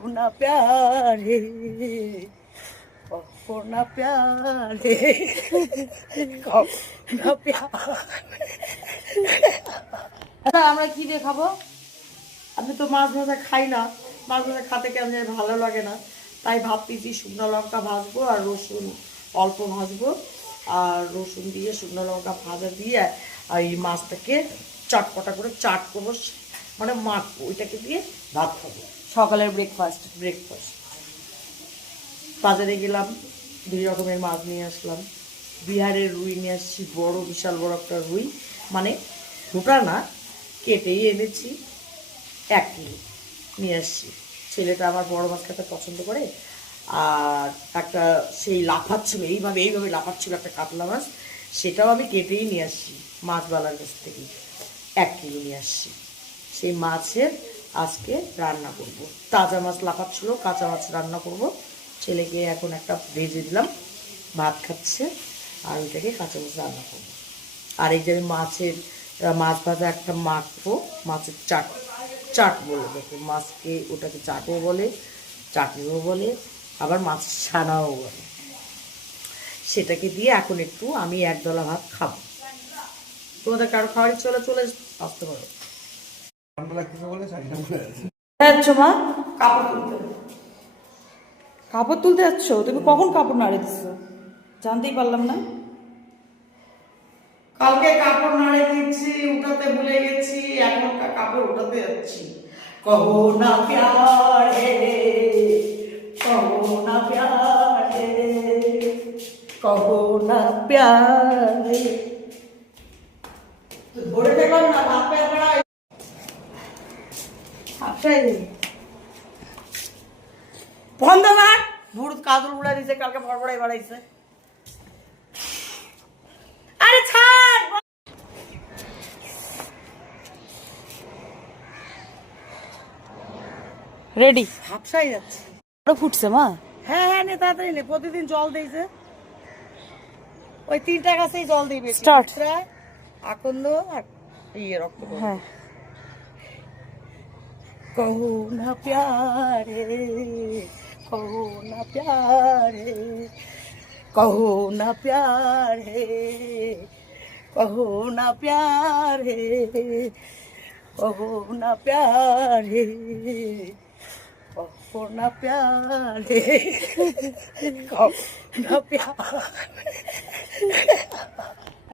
ना प्यारे कहो ना प्यारे कहो ना प्यारे আচ্ছা আমরা কি দিয়ে খাবো আমি তো মাছ ভাজা খাই না মাছ ভাজা খাতে কেমন জানি ভালো লাগে না তাই ভাবতেছি শুকনো লঙ্কা ভাজবো আর রসুন অল্প ভাজবো আর রসুন দিয়ে শুকনো লঙ্কা ভাজা দিয়ে আর এই মাছটাকে চটপটা করে চাট করবো মানে মাখবো ওইটাকে দিয়ে ভাত খাবো সকালের ব্রেকফাস্ট ব্রেকফাস্ট বাজারে গেলাম, দুই রকমের মাছ নিয়ে আসলাম। বিহারের রুই নিয়ে আসছি, বড়, বিশাল, বড় একটা রুই। মানে গোটা না, কেটেই এনেছি, এক কিলো নিয়ে আসছি। ছেলেটা আমার বড় মাছ খেতে পছন্দ করে, আর একটা সেই লাফাচ্ছিল, এইভাবে এইভাবে লাফাচ্ছিল একটা কাতলা মাছ, সেটাও আমি কেটেই নিয়ে আসছি মাছবালার কাছ থেকে। এক কিলো নিয়ে আসছি। সেই মাছের আজকে রান্না করব। তাজা মাছ লাফাচ্ছিল, কাঁচা মাছ রান্না করব। ছেলেকে এখন একটা ভেজে দিলাম, ভাত খাচ্ছে আর ওইটাকে কাঁচা মাছ রান্না করব। আর এই যে মাছের, মাছ ভাজা একটা মাখবো, মাছের চাট চাট বলে দেখো মাছকে ওটাকে চাটও বলে, চাটনিও বলে, আবার মাছ ছানাও বলে। সেটাকে দিয়ে এখন একটু আমি একদলা ভাত খাব। তোমাদের কারও খাওয়ার হলে চলে আসতে পারো। যাচ্ছ মা? কাপড় তুলতে। কাপড় তুলতে যাচ্ছ? তুমি কখন কাপড় নাড়ে দিচ্ছ জানতেই পারলাম না। কালকে কাপড় নাড়ে দিচ্ছি উঠাতে ভুলে গেছি এখন কাপড় উঠাতে যাচ্ছি। কহো না প্যার হে কহো না প্যার হে কহো না প্যার হে বন্ধ মার কাজল উড়া দিছে কালকে ভরভরাই বাড়াইছে আরে ছাড় রেডি হাফসাই যাচ্ছে। আরও ফুটছে মা। হ্যাঁ হ্যাঁ নে তাড়াতাড়ি নে প্রতিদিন জল দিয়েছে। ওই তিনটা গাছেই জল দিবে Start. চিত্রা, আকন্দ আর ইয়ে রক্ত হ্যাঁ। কহো না প্যারে কহো না প্যারে কহো না প্যারে কহো না প্যারে কহো না প্যারে কহো না প্যারে কহো না প্যারে